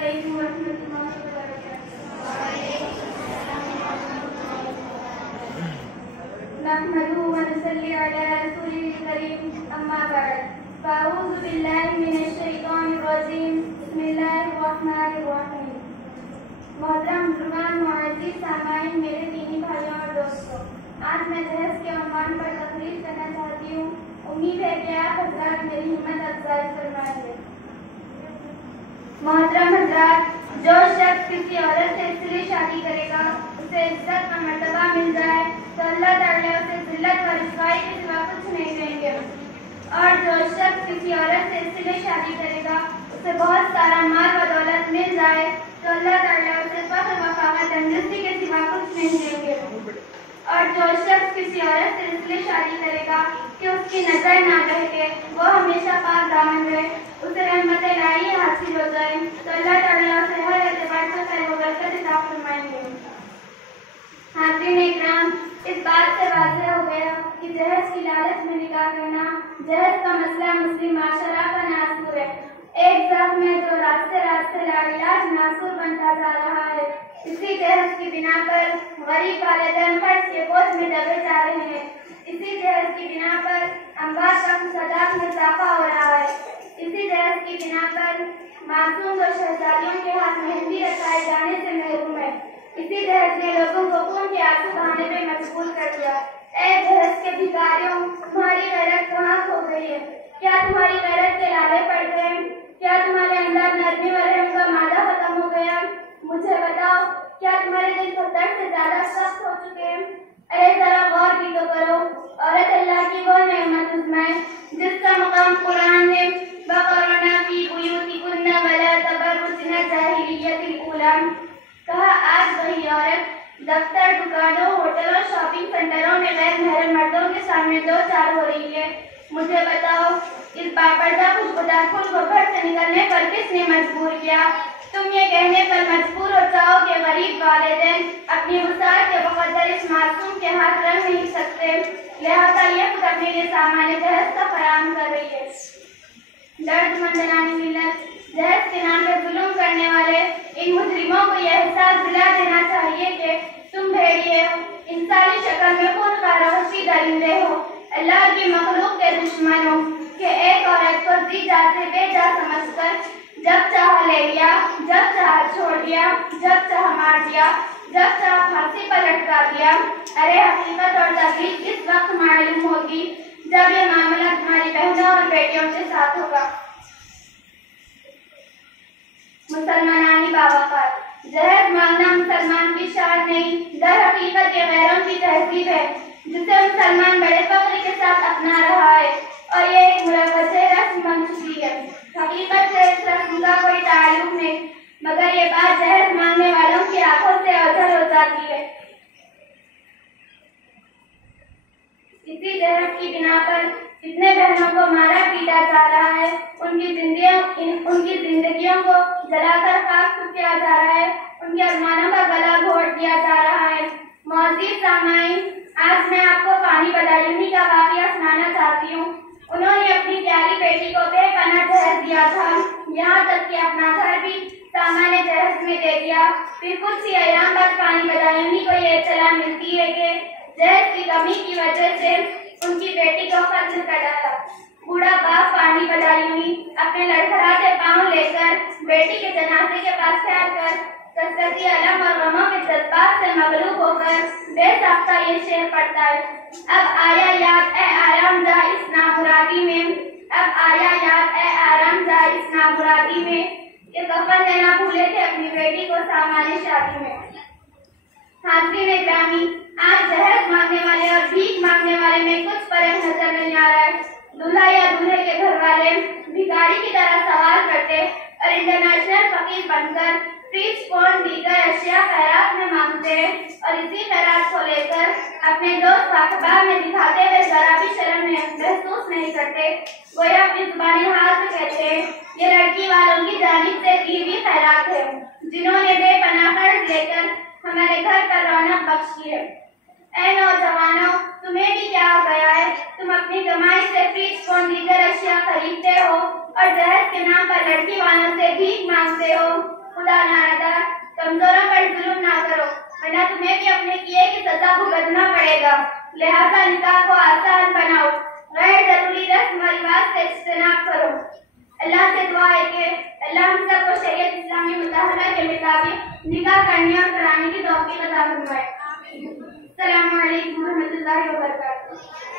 علیکم ورحمۃ اللہ وبرکاتہ۔ نحمده ونصلي على رسوله الكريم أما بعد فأعوذ بالله من الشيطان الرجيم بسم الله الرحمن الرحيم۔ محترم بزرگان معزز سامعین، میرے دینی بھائیوں اور دوستوں، آج میں بحث کے عنوان پر تقریر کرنا چاہتی ہوں۔ امید ہے کہ آپ حضرات میری ہمت افزائی فرمائیں گے۔ محترم حضرات، جو شخص کسی عورت سے اس لیے شادی کرے گا اسے عزت کا مرتبہ مل جائے تو اللہ تعالیٰ اسے ذلت و رسوائی کے سوا کچھ نہیں دیں گے، اور جو شخص کسی عورت سے اس لیے شادی کرے گا اسے بہت سارا مال و دولت مل جائے تو اللہ تعالیٰ اسے فخر و فخر تندرستی کے سوا کچھ نہیں دیں گے، اور جو شخص کسی عورت سے اس لیے شادی کرے گا کہ اس کی نظر نہ بہکے، وہ ہمیشہ پاک دامن رہے، اسے رحمت الہی حاصل ہو جائے تو اللہ تعالیٰ اسے ہر اعتبار سے خیر و برکت عطا فرمائیں گے۔ حاضرین اکرام، اس بات سے واضح ہو گیا کہ جہیز کی لالچ میں نکاح کرنا جہیز کا مسئلہ مسلم معاشرہ کا ناسور ہے، ایک زخم ہے جو راستے راستے لاعلاج ناسور بنتا جا رہا ہے۔ اسی جہیز کی بنا پر غریب والدین قرض کے بوجھ میں دبے جا رہے ہیں، اسی جہیز کی بنا پر اموات کا فسادات میں اضافہ ہو رہا ہے، اسی جہیز کی بنا پر معصوم و شہزادیوں کے ہاتھ مہندی رکھائے جانے سے محروم ہے، اسی جہیز نے لوگوں کو خون کے آنسو بہانے پہ مجبور کر دیا۔ اے جہیز کے بھکاریوں، تمہاری غیرت کہاں کھو گئی ہے؟ کیا تمہاری غیرت کے لالے پڑ گئے؟ کیا تمہارے اندر نرمی و رحم کا مادہ ختم ہو گیا؟ مجھے بتاؤ، کیا تمہارے دل پتھر سے زیادہ سخت ہو چکے ہیں؟ ارے ذرا غور بھی تو کرو، عورت اللہ کی وہ نعمت عظمی جس کا مقام قرآن نے وَقَرْنَ فِي بُيُوتِكُنَّ وَلَا تَبَرَّجْنَ جَاهِلِيَّةِ الْأُولَىٰ۔ کہا آج وہی عورت دفتر، دکانوں، ہوٹلوں، شاپنگ سینٹروں میں غیر محرم مردوں کے سامنے دو چار ہو رہی ہے۔ مجھے بتاؤ، اس باپردہ خوشبودار پھول کو گھر سے نکلنے پر کس نے مجبور کیا؟ تم یہ کہنے پر مجبور ہو جاؤ کہ غریب والدین اپنی وسعت کے مقدر اس معصوم کے ہاتھ رکھ نہیں سکتے، لہذا یہ خود اپنے لیے سامان جہیز کا فراہم کر رہی ہے۔ درد مندانہ ملت، جہیز کے نام پہ ظلم کرنے والے ان مجرموں کو یہ احساس دلا دینا چاہیے کہ تم بھیڑیے ہو، انسانی شکل میں خود کا وحشی درندے ہو، اللہ کی مخلوق کے دشمن ہو، کہ ایک عورت کو جی جاتے بے جا سمجھ کر جب چاہا لے لیا، جب چاہا چھوڑ دیا، جب چاہا مار دیا، جب چاہا پھانسی پر لٹکا دیا۔ ارے حقیقت اور تحقیق اس وقت معلوم ہوگی جب یہ معاملہ تمہاری بہنوں اور بیٹیوں کے ساتھ ہوگا۔ مسلمانانی باوقار، جہیز مانگنا مسلمان کی شان نہیں، در حقیقت یہ غیروں کی تہذیب ہے جسے مسلمان بڑے فخر کے ساتھ اپنا رہا ہے، اور یہ ایک مروج رسم بن چکی ہے۔ حقیقت سے اس رسم کا کوئی تعلق نہیں، مگر یہ بات جہیز مانگنے والوں کی آنکھوں سے اوجھل ہو جاتی ہے۔ اسی جہیز کی بنا پر جتنے بہنوں کو مارا پیٹا جا رہا ہے، ان کی زندگیوں کو جلا کر خاک کیا جا رہا ہے، ان کے ارمانوں کا گلا گھونٹ دیا جا رہا ہے۔ معزز سامعین، آج میں آپ کو فانی بدایونی کا واقعہ سنانا چاہتی ہوں۔ انہوں نے اپنی پیاری بیٹی کو بے پناہ جہیز دیا تھا، یہاں تک کہ اپنا گھر بھی سامان جہیز میں دے دیا۔ پھر کچھ ہی ایام بعد فانی بدایونی کو یہ اطلاع ملتی ہے کہ جہیز کی کمی کی وجہ سے ان کی بیٹی کو قتل کر ڈالا۔ بوڑھا باپ فانی بدایونی اپنے لڑکھڑاتے پاؤں لے کر بیٹی کے جنازے کے پاس پھیل کر کثرتی علم اور غموں کے جذبات سے مغلوب ہو کر بے ساختہ یہ شعر پڑھتا ہے۔ اب آیا یاد اے آرام جا اس نامرادی میں، اب آیا یاد اے آرام جا اس نامرادی میں، کہ کفن دینا بھولے تھے اپنی بیٹی کو سامان شادی میں۔ حاضرین گرامی، آج جہیز مانگنے والے اور بھیک مانگنے والے میں کچھ فرق نظر نہیں آ رہا ہے۔ دلہا یا دولہے کے گھر والے بھکاری کی طرح سوال کرتے اور انٹرنیشنل فقیر بن کر فریج، فون، دیگر اشیاء خیرات میں مانگتے اور اسی خیرات کو لے کر اپنے دوست احباب میں دکھاتے ہوئے ذرا بھی شرم محسوس نہیں کرتے، گویا اپنی زبانی حال سے کہتے ہیں یہ لڑکی والوں کی جانب سے دی ہوئی خیرات ہے جنہوں نے بے پناہ قرض لے کر ہمارے گھر پر رونق بخشی ہے۔ اے نوجوانوں، تمہیں بھی کیا ہو گیا ہے؟ تم اپنی کمائی سے فریج، فون، دیگر اشیاء خریدتے ہو اور جہیز کے نام پر لڑکی والوں سے بھیک مانگتے ہو۔ خدا نہ کمزوروں پر ظلم نہ کرو ورنہ تمہیں بھی اپنے کیے کی سزا بھگتنا پڑے گا. لہذا نکاح کو آسان بناؤ, غیر ضروری رسم و رواج سے اجتناب کرو. اللہ سے دعا ہے کہ اللہ ہم سب کو شریعت اسلامی مطالعہ کے مطابق نکاح کرنے اور کرانے کی توفیق عطا فرمائے. السلام علیکم و رحمۃ اللہ وبرکاتہ.